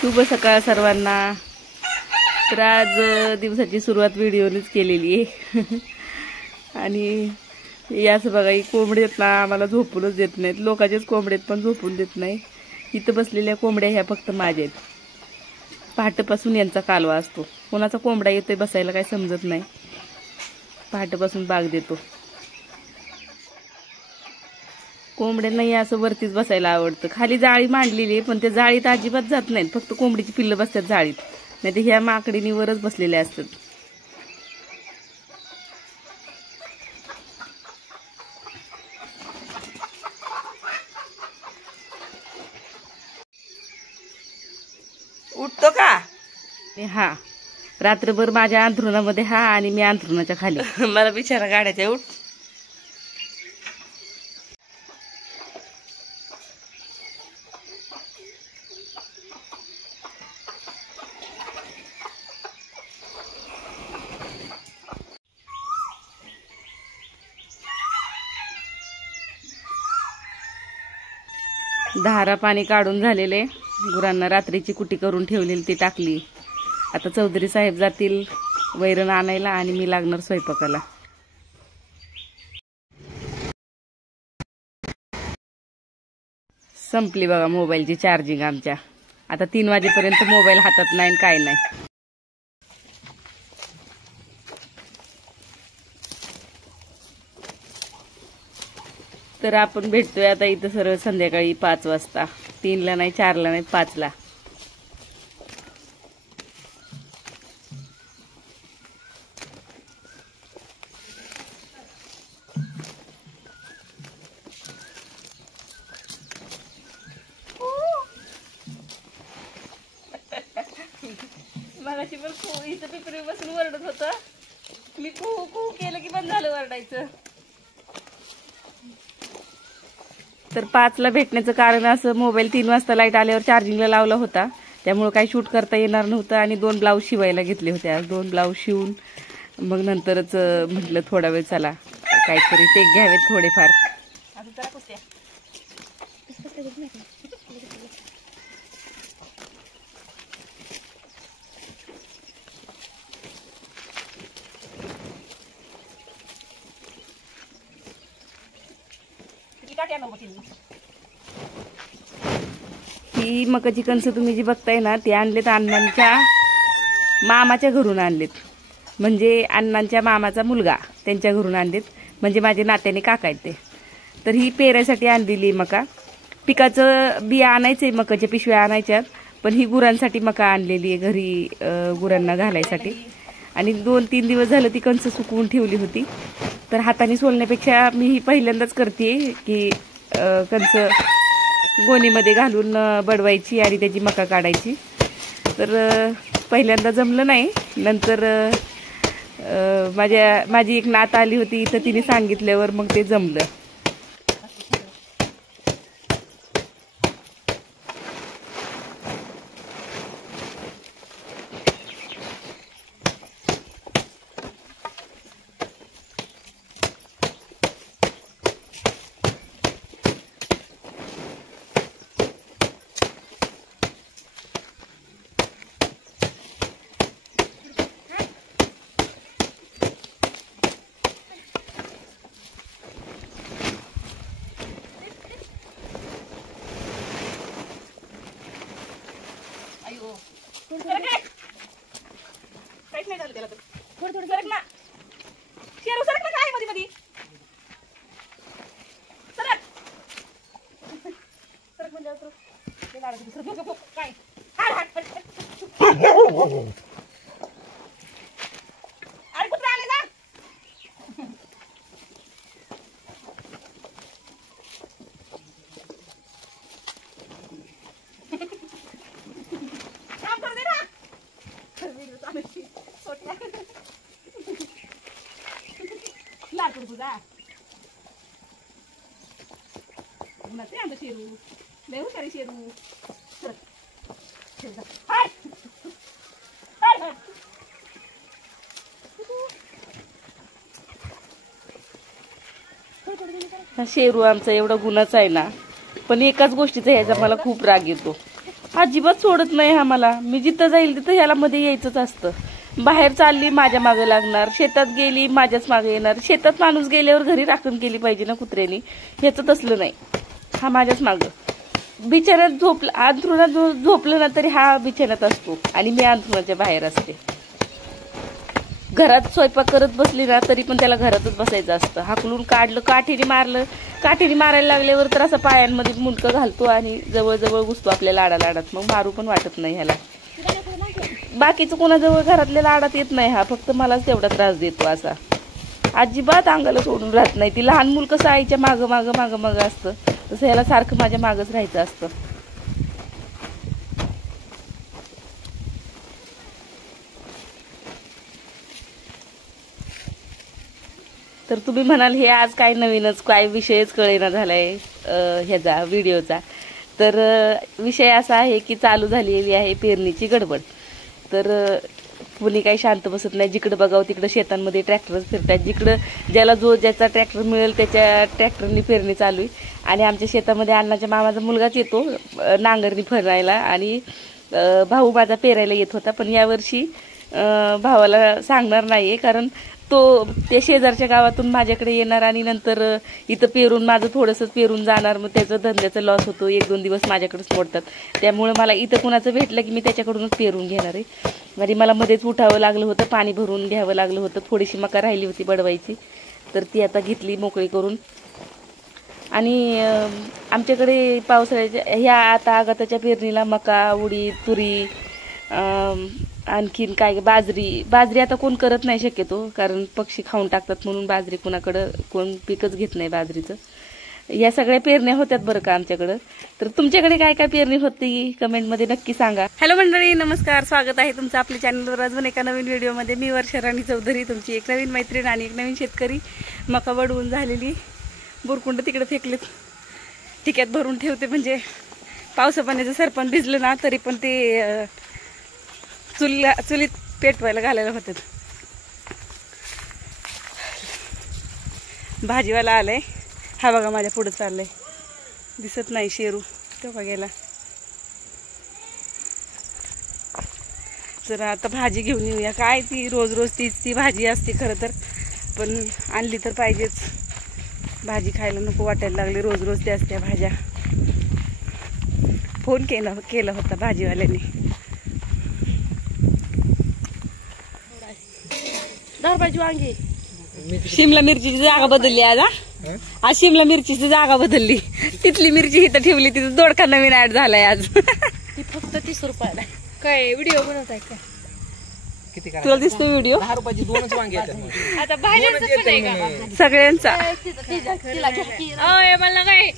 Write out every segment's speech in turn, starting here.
शुभ सकाळ सर्वांना। तर आज दिवसाची सुरुवात व्हिडिओनेच केलेली आहे आणि याच बघा ही कोंबडी आहेत ना, आम्हाला झोपूनच देत नाहीत। लोकांचेच कोंबडे आहेत पण झोपून देत नाही। इथं बसलेल्या कोंबड्या ह्या फक्त माझ्या आहेत। पहाटेपासून यांचा कालवा असतो। कोणाचा कोंबडा येतोय बसायला काय समजत नाही। पहाटेपासून बाग देतो। कोंबड्यांनाही असं वरतीच बसायला आवडतं। खाली जाळी मांडलेली आहे पण त्या जाळीत अजिबात जात नाहीत। फक्त कोंबडीची पिल्लं बसतात जाळीत, नाही तर ह्या माकडीनीवरच बसलेल्या असतात। उठतो का? हा, रात्रभर माझ्या अंथरुणामध्ये हा आणि मी अंथरुणाच्या खाली मला बिचारा गाड्याच्या उठ। धारा पाणी काढून झालेले, गुरांना रात्रीची कुटी करून ठेवलेली ती टाकली। आता चौधरी साहेब जातील वैरण आणायला आणि मी लागणार स्वयंपाकाला। संपली बघा मोबाईलची चार्जिंग आमच्या। आता 3 वाजेपर्यंत मोबाईल हातात नाही काय नाही। तर आपण भेटतोय आता इथं सरळ संध्याकाळी 5 वाजता। 3ला नाही, 4ला नाही, 5ला। मगाशी पण इथं पिपरी बसून वरडत होतं। मी कू कू केलं की बंद झालं वरडायचं। तर 5ला भेटण्याचं कारण असं, मोबाईल 3 वाजता लाईट आल्यावर चार्जिंगला लावला होता, त्यामुळे काही शूट करता येणार नव्हतं आणि 2 ब्लाऊज शिवायला घेतले होते। आज 2 ब्लाऊज शिवून मग नंतरच म्हटलं थोडा वेळ चला काहीतरी टेक घ्यावेत थोडेफार। ही मकाची कणस तुम्ही जी बघताय ना, ती आणलेत अण्णांच्या मामाच्या घरून आणलेत। म्हणजे अण्णांच्या मामाचा मुलगा त्यांच्या घरून आणलेत, म्हणजे माझे नात्याने काका आहेत ते। तर ही पेरायसाठी आणलेली मका। पिकाचं बिया आणायचंय, मकाच्या पिशव्या आणायच्यात, पण ही गुरांसाठी मका आणलेली आहे घरी, गुरांना घालायसाठी। आणि 2-3 दिवस झालं ती कणस सुकवून ठेवली होती। तर हाताने सोलण्यापेक्षा मी ही पहिल्यांदाच करते की कणस गोणीमध्ये घालून बडवायची आणि त्याची मका काढायची। तर पहिल्यांदा जमलं नाही, नंतर माझी एक नात आली होती इथं, तिने सांगितल्यावर मग ते जमलं। काहीच नाही झालं त्याला। तर थोडं सरक ना, शेरू सरक ना, काय मध्ये मध्ये सरक सरक म्हणजे सरक काय अरे कुत्रा आले ना। काम कर दे ना। तुझा उन्हाते आमचं शेरू लय हुशारी शेरू। शेरू आमचा एवढा गुणाचा आहे ना, पण एकाच गोष्टीचा ह्याचा मला खूप राग येतो। अजिबात सोडत नाही हा मला. मी जिथं जाईल तिथं ह्याला मध्ये यायचंच असतं. बाहेर चालली माझ्या मागे लागणार, शेतात गेली माझ्याच मागे येणार. शेतात माणूस गेल्यावर घरी राखण केली पाहिजे ना कुत्र्यानी, ह्याचं तसलं नाही. हा माझ्याच मागं. बिछाण्यात झोपला, अंथरुणात झोपलं ना तरी हा बिछाण्यात असतो आणि मी अंथरुणाच्या बाहेर असते. घरात स्वयंपाक करत बसली ना तरी पण त्याला घरातच बसायचं असतं. हाकलून काढलं, काठीने मारलं, काठीने मारायला लागल्यावर तर असं पायांमध्ये मुंडकं घालतो आणि जवळ घुसतो आपल्या लाडात. मग मारू पण वाटत नाही ह्याला. बाकीचं कोणाजवळ घरातल्या लाडात येत नाही हा, फक्त मलाच तेवढा त्रास देतो. असा अजिबात अंगाला सोडून राहत नाही. ती लहान मुल कसं आईच्या मागं असतं तसं ह्याला सारखं माझ्या मागच राहायचं असतं. तर तुम्ही म्हणाल हे आज काय नवीनच, काय विषयच कळेना झालाय ह्याचा व्हिडिओचा. तर विषय असा आहे की चालू झालेली आहे पेरणीची गडबड. तर कुणी काही शांत बसत नाही. जिकडं बघावं तिकडं शेतांमध्ये ट्रॅक्टरच फिरतात. जिकडं ज्याचा ट्रॅक्टर मिळेल त्याच्या ट्रॅक्टरनी पेरणी चालू आहे. आणि आमच्या शेतामध्ये अण्णाच्या मामाचा मुलगाच येतो नांगरणी फरायला, आणि भाऊ माझा पेरायला येत होता. पण यावर्षी भावाला सांगणार नाहीये, कारण ते शेजारच्या गावातून माझ्याकडे येणार आणि नंतर इथं पेरून माझं थोडंसंच पेरून जाणार. मग त्याचं धंद्याचा लॉस होतो. 1-2 दिवस माझ्याकडेच मोडतात. त्यामुळे मला इथं कुणाचं भेटलं की मी त्याच्याकडूनच पेरून घेणार आहे. आणि मला मध्येच उठावं लागलं होतं, पाणी भरून घ्यावं लागलं होतं. थोडीशी मका राहिली होती बडवायची, तर ती आता घेतली मोकळी करून. आणि आमच्याकडे पावसाळ्याच्या ह्या आता आगाताच्या पेरणीला मका, उडीद, तुरी, आणखीन काय बाजरी आता कोण करत नाही शक्यतो, कारण पक्षी खाऊन टाकतात म्हणून बाजरी कुणाकडं कोण पिकच घेत नाही बाजरीचं. या सगळ्या पेरण्या होत्यात बरं का आमच्याकडं. तर तुमच्याकडे काय काय पेरणी होती कमेंटमध्ये नक्की सांगा. हॅलो मंडळी, नमस्कार, स्वागत आहे तुमचं आपल्या चॅनलवर अजून एका नवीन व्हिडिओमध्ये. मी वर्षा राणी चौधरी, तुमची एक नवीन मैत्रीण आणि एक नवीन शेतकरी. मका वडवून झालेली, बुरकुंड तिकडे फेकलेत, टिक्यात भरून ठेवते, म्हणजे पावसा पाण्याचं सरपण भिजलं ना तरी पण ते चुलीत पेटवायला घालायला होतात. भाजीवाला आलाय, हा बघा माझ्या पुढे चाललाय, दिसत नाही शेरू, तेव्हा गेला. जर आता भाजी घेऊन येऊया. काय ती रोज ती भाजी असते खरं तर, पण आणली तर पाहिजेच. भाजी खायला नको वाटायला लागली, रोज त्या असत्या भाज्या. फोन केला होता भाजीवाल्याने. भाजी वांगी, शिमला मिरचीची जागा बदलली आज शिमला मिरचीची जागा बदलली. तिथली मिरची इथं ठेवली, तिथं दोडका नवीन ऍड झालाय आज. ती फक्त 30 रुपयाला. काय व्हिडिओ बनवताय का? किती तुला दिसतोय व्हिडिओ? 10 रुपयाची 2च वांगी आहेत. आता भाज्यांचं पण आहे का सगळ्यांचा? मला काय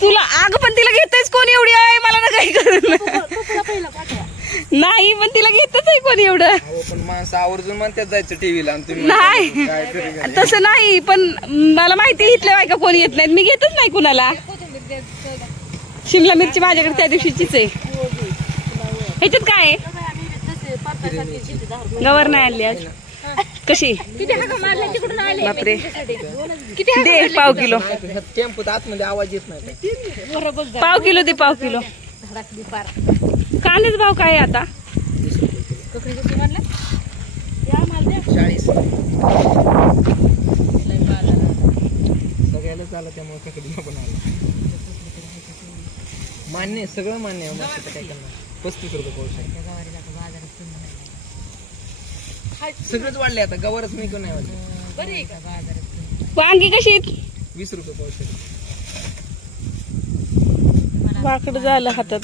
तुला आग पण तिला घेतेच कोण एवढी आहे, मला ना काही करू नाही, पण तिला घेतच आहे कोण एवढं. पण माणसं आवर्जून म्हणतात जायचं टीव्हीला. नाही तसं नाही, पण मला माहिती इथल्या बायका कोणी येत नाहीत, मी घेतच नाही कुणाला. शिमला मिरची माझ्याकडे त्या दिवशीचीच आहे. ह्याच्यात काय आहे? गवर नाही आणली आज. कशी? बापरे, किती दे? पाव किलो. टेम्पोत आतमध्ये आवाज येत नाही. पाव किलो दे, पाव किलो. कांद्याचा भाव काय आता? 40. सगळ्याला चालत, त्यामुळे ककडी पण आला. मान्य, सगळं मान्य आहे. काय करणार? 35 रुपये पाऊस आहे. सगळंच वाढले आता, गवारच मी कोण नाही वाढले. वांगी कशी? 20 रुपये पाऊस आहे. वाकड झालं हातात.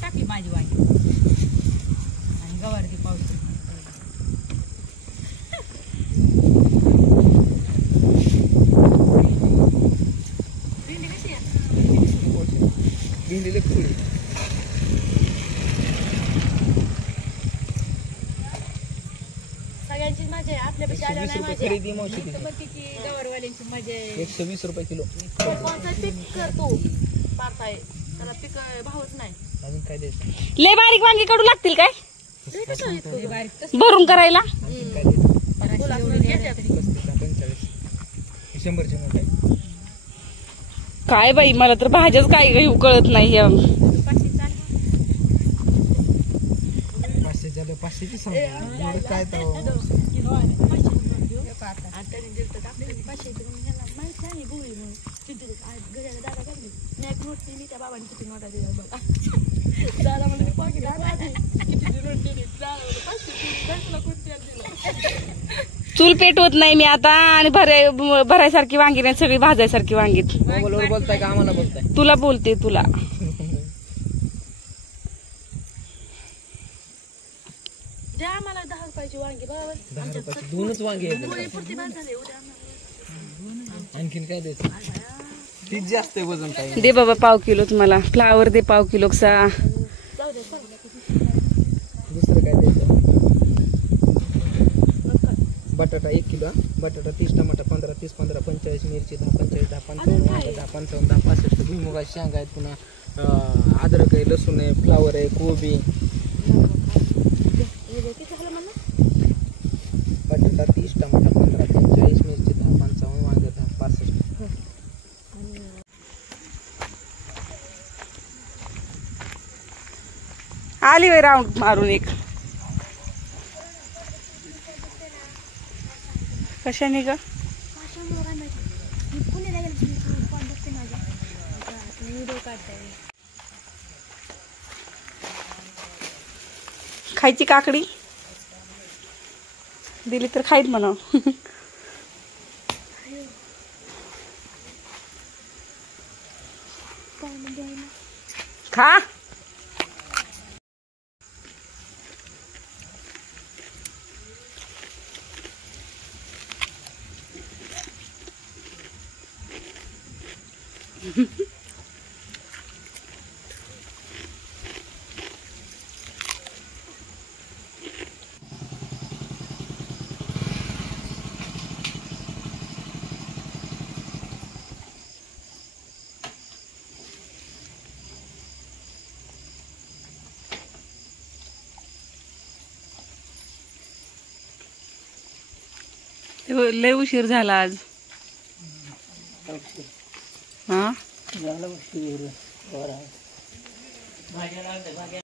टाकली माझी वांगी आणि गवारची पाऊस. भेंडीला थोडी सगळ्यांची मजा आहे, आपल्यापेक्षा आल्या नाही मजा. खरेदी मावशी गवारवाल्यांची मजा आहे. 120 रुपये किलो. कोणता पीक करतो पारताय, त्याला पीक भावच नाही. अजून काय द्यायचं? लय बारीक वांगी कडू लागतील काय भरून करायला? 100चे नोट आहे. काय बाई मला तर भाज्याच काय काही कळत नाही या. 500 झालं 500ची समजा काय तर चूल पेटवत नाही मी आता आणि भरायसारखी वांगी नाही सगळी भाजायसारखी वांगीत. मोबाईलवर बोलताय का आम्हाला बोलताय? तुला बोलते तुला. द्या आम्हाला 10 रुपयाची वांगी बरोबर. 10 रुपयाची 2च वांगे आहेत. पुरती बाद झाले उद्या आणखीन काय द्यायचं? तीच जास्त आहे वजन काय. दे बाबा पाव किलोच मला फ्लावर दे पाव किलोचा. जाऊ दे दुसरं काय द्यायचं? बटाटा 1 किलो. बटाटा 30, टमाटा 15, 30, 15, 45, मिरची 10, 45, 10, 55, 10, 55, 10, 65, भुईमुगाची शेंगा आहेत, पुन्हा अद्रक आहे, लसूण आहे, फ्लावर आहे, कोबी. बटाटा 30, टमाटा 15, 45, मिरची 10, 55, वांगे 10, 65. आली वे राऊंड मारून एक. कशाने ग? खायची काकडी दिली तर खाईत म्हणा. खा. लय उशीर झाला आज. हा